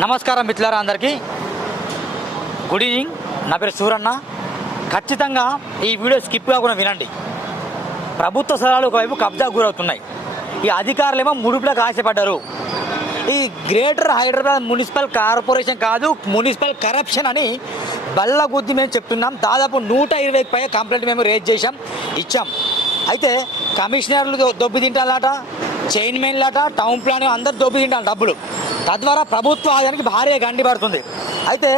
నమస్కారం మిత్రులారా, అందరికీ గుడ్ ఈవినింగ్. నా పేరు సూరన్న. ఖచ్చితంగా ఈ వీడియో స్కిప్ కాకుండా వినండి. ప్రభుత్వ స్థలాలు ఒకవైపు కబ్జా గురవుతున్నాయి. ఈ అధికారులేమో ముడుపులకు ఆశపడ్డారు. ఈ గ్రేటర్ హైదరాబాద్ మున్సిపల్ కార్పొరేషన్ కాదు, మున్సిపల్ కరప్షన్ అని బల్ల గుద్ది మేము చెప్తున్నాం. దాదాపు 120కి పైగా కంప్లైంట్ మేము రేజ్ చేసాం, ఇచ్చాం. అయితే కమిషనర్లు దొబ్బి తింటాలట, చైర్మన్లట, టౌన్ ప్లాన్ అందరు దొబ్బి తింటారు డబ్బులు. తద్వారా ప్రభుత్వ ఆదాయానికి భారీగా గండి పడుతుంది. అయితే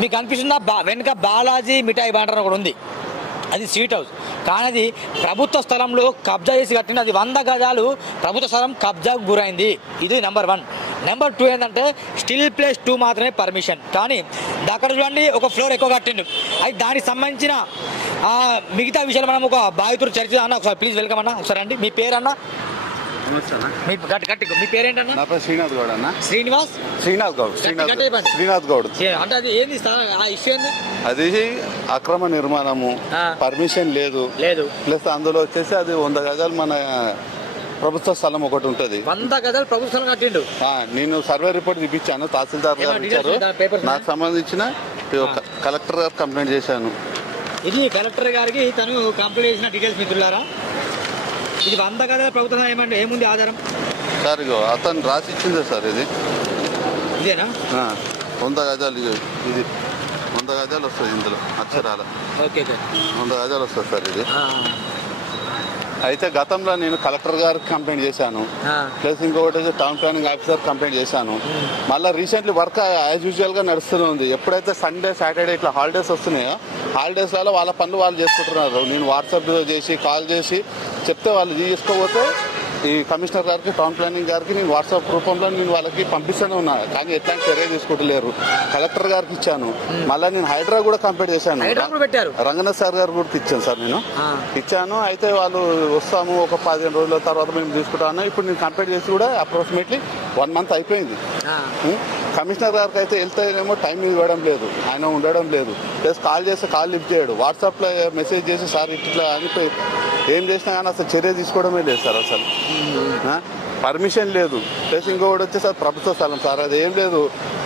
మీకు అనిపిస్తుందా, వెనుక బాలాజీ మిఠాయి బండర్ ఒకటి ఉంది, అది స్వీట్ హౌస్. కానీ అది ప్రభుత్వ స్థలంలో కబ్జా చేసి కట్టింది. అది 100 గజాలు ప్రభుత్వ స్థలం కబ్జాకు గురైంది. ఇది నెంబర్ 1. నెంబర్ 2 ఏంటంటే స్టిల్ ప్లేస్ 2 మాత్రమే పర్మిషన్. కానీ అక్కడ చూడండి, ఒక ఫ్లోర్ ఎక్కువ కట్టిండు. అయితే దానికి సంబంధించిన మిగతా విషయాలు మనం ఒక బాధితుడు చర్చ అన్న. ఒకసారి ప్లీజ్ వెల్కమ్ అన్న. ఒకసారి అండి, మీ పేరు అన్న? మీ పేరేంటన్నా? శ్రీనాథ్ గౌడ్ అన్న. శ్రీనాథ్ గౌడ్. అంటే అది ఏంది ఆ ఇష్యూ ఏంది? అది అక్రమ నిర్మాణము, పర్మిషన్ లేదు. ప్లస్ అందులో వచ్చేసి అది 100 గజాలు మన ప్రభుత్వ స్థలం ఒకటి ఉంటుంది. 100 గజాలు ప్రభుత్వ స్థలం కట్టిండు. నేను సర్వే రిపోర్ట్ చూపించాను, తహసీల్దార్ గారు ఇచ్చారు. నాకు సంబంధించిన కలెక్టర్ గారు కంప్లైంట్ చేశాను. ఇది కలెక్టర్ గారికి తను కంప్లైంట్ చేసిన డీటెయిల్స్ మిత్రులారా. ఇది 100 గజాల ప్రభుత్వం ఏమంటే ఏముంది ఆధారం? సార్ ఇగో అతను రాసి ఇచ్చిందే సార్. ఇదేనా 100 గజాలు? ఇది 100 గజాలు వస్తుంది ఇందులో అక్షరాల. ఓకే సార్, 100 గజాలు వస్తుంది సార్ ఇది. అయితే గతంలో నేను కలెక్టర్ గారికి కంప్లైంట్ చేశాను, ప్లస్ ఇంకొకటి టౌన్ ప్లానింగ్ ఆఫీసర్ కంప్లైంట్ చేశాను. మళ్ళీ రీసెంట్లీ వర్క్ యాజ్ యూజువల్గా నడుస్తూనే ఉంది. ఎప్పుడైతే సండే సాటర్డే ఇట్లా హాలిడేస్ వస్తున్నాయో, హాలిడేస్లలో వాళ్ళ పనులు వాళ్ళు చేసుకుంటున్నారు. నేను వాట్సాప్ చేసి కాల్ చేసి చెప్తే వాళ్ళు చేసుకోకపోతే ఈ కమిషనర్ గారికి, టౌన్ ప్లానింగ్ గారికి నేను వాట్సాప్ రూపంలో నేను వాళ్ళకి పంపిస్తూనే ఉన్నా. కానీ ఎట్లాంటి చర్య తీసుకుంటలేరు. కలెక్టర్ గారికి ఇచ్చాను, మళ్ళీ నేను హైడ్రా కూడా కంప్లైంట్ చేశాను. రంగనాథ్ సార్ గారు కూడా ఇచ్చాను సార్, నేను ఇచ్చాను. అయితే వాళ్ళు వస్తాము ఒక 15 రోజుల తర్వాత మేము తీసుకుంటాను. ఇప్పుడు నేను కంప్లైంట్ చేసి కూడా అప్రాక్సిమేట్లీ 1 మంత్ అయిపోయింది. కమిషనర్ గారికి అయితే వెళ్తేనేమో టైం ఇవ్వడం లేదు, ఆయన ఉండడం లేదు. ప్లస్ కాల్ చేస్తే కాల్ లిఫ్ట్ చేయడు. వాట్సాప్లో మెసేజ్ చేసి సార్ ఇట్లా అనిపోయి ఏం చేసినా కానీ అసలు చర్య తీసుకోవడమే లేదు సార్. అసలు పర్మిషన్ లేదు. ప్లస్ ఇంకొకటి వచ్చేసి ప్రభుత్వ స్థలం సార్, అది ఏం లేదు,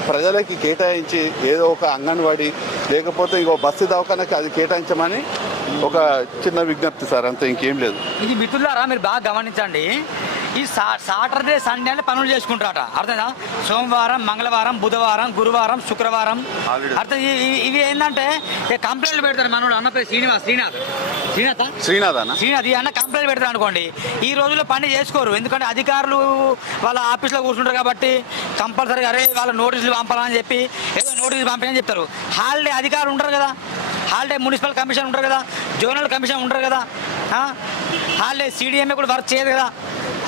ప్రజలకి కేటాయించి ఏదో ఒక అంగన్వాడీ లేకపోతే ఇంకో బస్సు దవాఖానకి అది కేటాయించమని ఒక చిన్న విజ్ఞప్తి సార్, అంతే, ఇంకేం లేదు. ఇది మిత్రులారా మీరు బాగా గమనించండి. ఈ సాటర్డే సండే అంటే పనులు చేసుకుంటారట, అర్థందా? సోమవారం, మంగళవారం, బుధవారం, గురువారం, శుక్రవారం అర్థం. ఇవి ఏంటంటే కంప్లైంట్లు పెడతారు. మనోడు అన్న పేరు శ్రీనాథ్ అన్న కంప్లైంట్ పెడతారు అనుకోండి. ఈ రోజుల్లో పని చేసుకోరు, ఎందుకంటే అధికారులు వాళ్ళ ఆఫీస్లో కూర్చుంటారు కాబట్టి కంపల్సరీగా అరే వాళ్ళ నోటీసులు పంపాలని చెప్పి ఏదో నోటీసులు పంపాలని చెప్తారు. హాలిడే అధికారులు ఉంటారు కదా, హాలిడే మున్సిపల్ కమిషన్ ఉంటారు కదా, జోనల్ కమిషన్ ఉంటారు కదా, హాలిడే సిడిఎంఏ కూడా వర్క్ చేయదు కదా.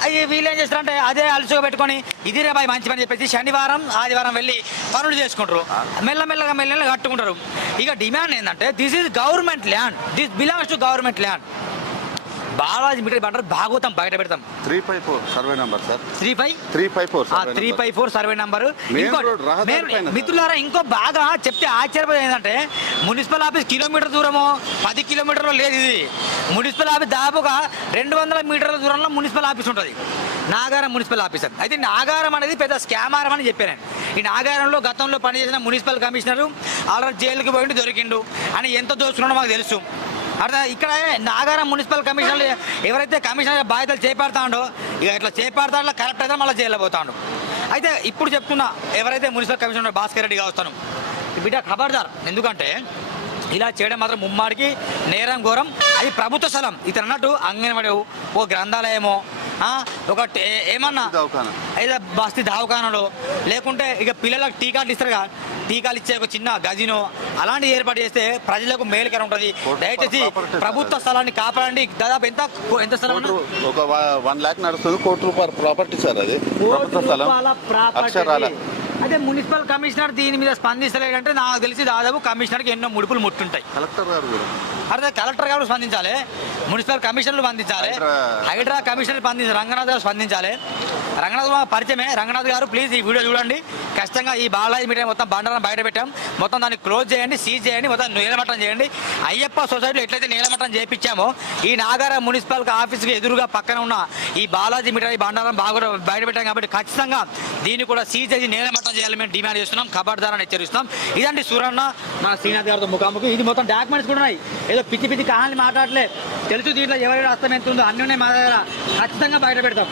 అవి వీళ్ళు ఏం చేస్తారంటే అదే అలుసుగా పెట్టుకొని ఇది రే బాయ్ మంచి పని చెప్పేసి శనివారం ఆదివారం వెళ్ళి పనులు చేసుకుంటారు. మెల్లమెల్లగా కట్టుకుంటారు. ఇక డిమాండ్ ఏంటంటే this is government land, this belongs to government land. Balaji మిఠాయి బండర్ భాగవతం బయట పెడతాం. 354 survey number sir. 354 survey number. మిత్రులారా ఇంకో బాగా చెప్తే ఆశ్చర్యపోయేది ఏంటంటే మున్సిపల్ ఆఫీస్ కిలోమీటర్ దూరమో 10 కిలోమీటర్లో లేదు. ఇది మున్సిపల్ ఆఫీస్ దాదాపుగా 200 మీటర్ల దూరంలో మున్సిపల్ ఆఫీస్ ఉంటుంది, నాగారం మున్సిపల్ ఆఫీసర్. అయితే నాగారం అనేది పెద్ద స్కామారం అని చెప్పాను. ఈ నాగారంలో గతంలో పనిచేసిన మున్సిపల్ కమిషనరు ఆల్రెడీ జైలుకి పోయిండు, దొరికిండు అని ఎంత దోచుకున్నాడో మాకు తెలుసు. అర్థం. ఇక్కడ నాగారం మున్సిపల్ కమిషనర్ ఎవరైతే కమిషనర్ బాధ్యతలు చేపడతాడో, ఇక ఇట్లా చేపడతా అట్లా కరెక్ట్ అయితే మళ్ళీ జైల్లో పోతాడు. అయితే ఇప్పుడు చెప్తున్నా, ఎవరైతే మున్సిపల్ కమిషనర్ భాస్కర్ రెడ్డిగా వస్తాను బిడ్డ ఖబర్దార్. ఎందుకంటే ఇలా చేయడం మాత్రం ముమ్మాడికి నేరం, ఘోరం. అది ప్రభుత్వ స్థలం. ఇతను అన్నట్టు అంగన్వాడి, ఓ గ్రంథాలయమో, ఒక ఏమన్నా అయితే బస్తీ దవాఖానలో, లేకుంటే ఇక పిల్లలకు టీకాలు ఇస్తారు కదా, టీకాలు ఇచ్చే ఒక చిన్న గజినో అలాంటివి ఏర్పాటు చేస్తే ప్రజలకు మేలుకర ఉంటుంది. దయచేసి ప్రభుత్వ స్థలాన్ని కాపాడండి. దాదాపు ఎంత స్థలం? ఒక 1 lakh నడుస్తుంది, ₹1 కోటి ప్రాపర్టీ సార్. అది ప్రభుత్వ స్థలం. అదే మున్సిపల్ కమిషనర్ దీని మీద స్పందించలేదంటే నాకు తెలిసి దాదాపు కమిషనర్కి ఎన్నో ముడుపులు ముట్టుంటాయి. కలెక్టర్ గారు కూడా అదే కలెక్టర్ గారు స్పందించాలి, మున్సిపల్ కమిషనర్లు స్పందించాలి, హైడ్రా కమిషనర్ స్పందించాలి, రంగనాథ్ గారు స్పందించాలి. రంగనాథ్ పరిచయమే. రంగనాథ్ గారు ప్లీజ్ ఈ వీడియో చూడండి. ఖచ్చితంగా ఈ బాలాజీ మీడియా మొత్తం బండారం బయట పెట్టాం, మొత్తం దాన్ని క్లోజ్ చేయండి, సీజ్ చేయండి, మొత్తం నీలమట్టం చేయండి. అయ్యప్ప సొసైటీలో ఎట్లయితే నీలమట్టం చేయించామో ఈ నాగారం మున్సిపల్ ఆఫీస్కి ఎదురుగా పక్కన ఉన్న ఈ బాలాజీ మీడియా బండారం బాగా బయట పెట్టాం కాబట్టి ఖచ్చితంగా దీన్ని కూడా సీజ్ చేసి నీలమట్టం వేగవంతం చేయాలని మేము డిమాండ్ చేస్తున్నాం, ఖబర్దారని హెచ్చరిస్తున్నాం. ఇదండి సూరన్న మన శ్రీనాథ్ గారితో ముఖాముఖి. ఇది మొత్తం డాక్యుమెంట్స్ కూడా ఉన్నాయి, ఏదో పిచ్చి పిచ్చి కహాన్ని మాట్లాడలే. తెలుసు దీంట్లో ఎవరి హస్తం ఎంత ఉందో అన్నీ ఉన్నాయి మా దగ్గర, ఖచ్చితంగా బయట పెడతాం.